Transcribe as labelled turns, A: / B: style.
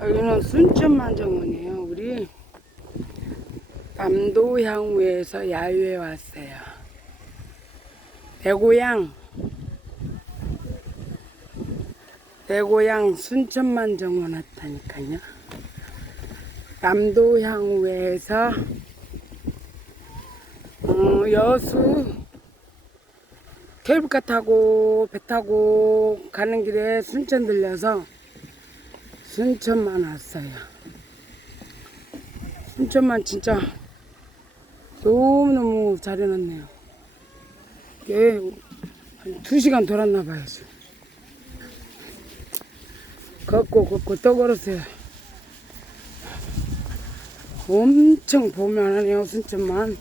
A: 여기는 순천만 정원이에요. 우리 남도향후에서 야유회 왔어요. 내 고향 내 고향 순천만 정원 왔다니까요. 남도향후에서 어, 여수 케이블카 타고 배 타고 가는 길에 순천 들려서 순천만 왔어요. 순천만 진짜 너무너무 잘 해놨네요. 이게 한 2시간 돌았나 봐요. 걷고 걷고 또 걸었어요. 엄청 보면하네요, 순천만.